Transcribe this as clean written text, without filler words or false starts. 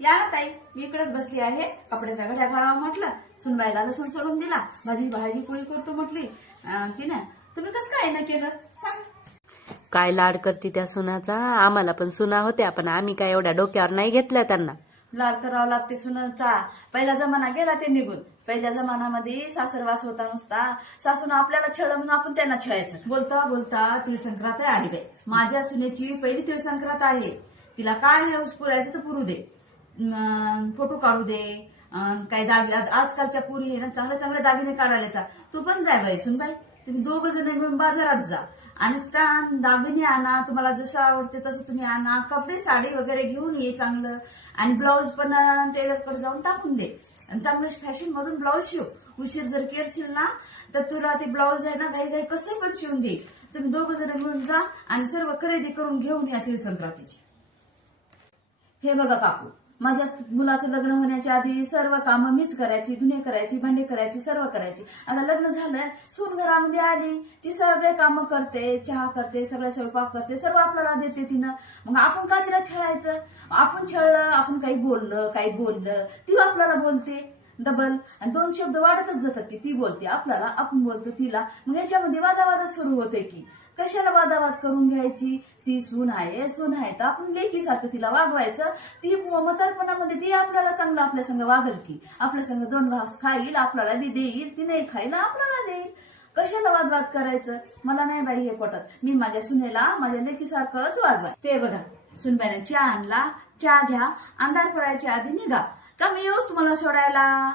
या ना ताई, मी इकडेच बसली आहे. कपड्याच्या घड्या घालावं म्हटलं. सुनबाईला लसूण सोडून दिला. भाजी पोळी करतो म्हटली. तिने तुम्ही कसं काय ना केलं सांग. काय लाड करते त्या सुनाचा. आम्हाला पण सुना होत्या, पण आम्ही काय एवढ्या डोक्यावर नाही घेतल्या त्यांना. लाड करावा लागते सुनाचा. पहिला जमाना गेला ते निघून. पहिल्या जमान्यामध्ये सासरवास होता नुसता. सासून आपल्याला छळ म्हणून आपण त्यांना छळायचं. बोलता बोलता तिळसंक्रांत आली बाई. माझ्या सुनेची पहिली तिळसंक्रांत आहे. तिला काय हौस पुरायचं तर पुरू दे. फोटो काढू दे. काही दागिने आजकालच्या पुरी आहे ना, चांगले चांगले दागिने काढायला येतात. तू पण जाय बाई सुनबाई. तुम्ही दोघ जण मिळून बाजारात जा आणि छान दागिने आणा. तुम्हाला जसं आवडते तसं तुम्ही आणा. कपडे साडी वगैरे घेऊन ये चांगलं. आणि ब्लाऊज पण टेलरकडे जाऊन टाकून दे. आणि चांगलं फॅशन मधून ब्लाऊज शिव. उशीर जर केरशील ना तर तुला ते ब्लाऊज आहे ना घाई घाई कसं पण शिवून दे. तुम्ही दोघ जण मिळून जा आणि सर्व खरेदी करून घेऊन या तिळसंक्रांतीची. हे बघा काकू, माझ्या मुलाचं लग्न होण्याच्या आधी सर्व कामं मीच करायची. धुणे करायची, भांडे करायची, सर्व करायची. आता लग्न झालंय, सून घरामध्ये आली, ती सगळे कामं करते, चहा करते, सगळं स्वयंपाक करते, सर्व आपल्याला देते तिनं. मग आपण का तिला छळायचं. आपण छळलं, आपण काही बोललं ती आपल्याला बोलते डबल. आणि दोन शब्द वाढतच जातात की ती बोलते आपल्याला, आपण बोलतो तिला. मग याच्यामध्ये वादावादच सुरू होते की कशाला वादावाद करून घ्यायची. ती सून आहे तर आपण लेकीसारखं तिला वागवायचं. ती म्हातारपणामध्ये ती आपल्याला चांगलं आपल्या संग वागल की. आपल्या संग दोन घास खाईल, आपल्याला बी देईल. ती नाही खाईल, आपल्याला देईल. कशाला वादवाद करायचं. मला नाही बाई हे पटत. मी माझ्या सुनेला माझ्या लेकीसारखंच वागवा. ते बघा, सुनबाईने चहा आणला. चहा घ्या, अंधार पडायच्या आधी निघा. का मी येऊच तुम्हाला सोडायला.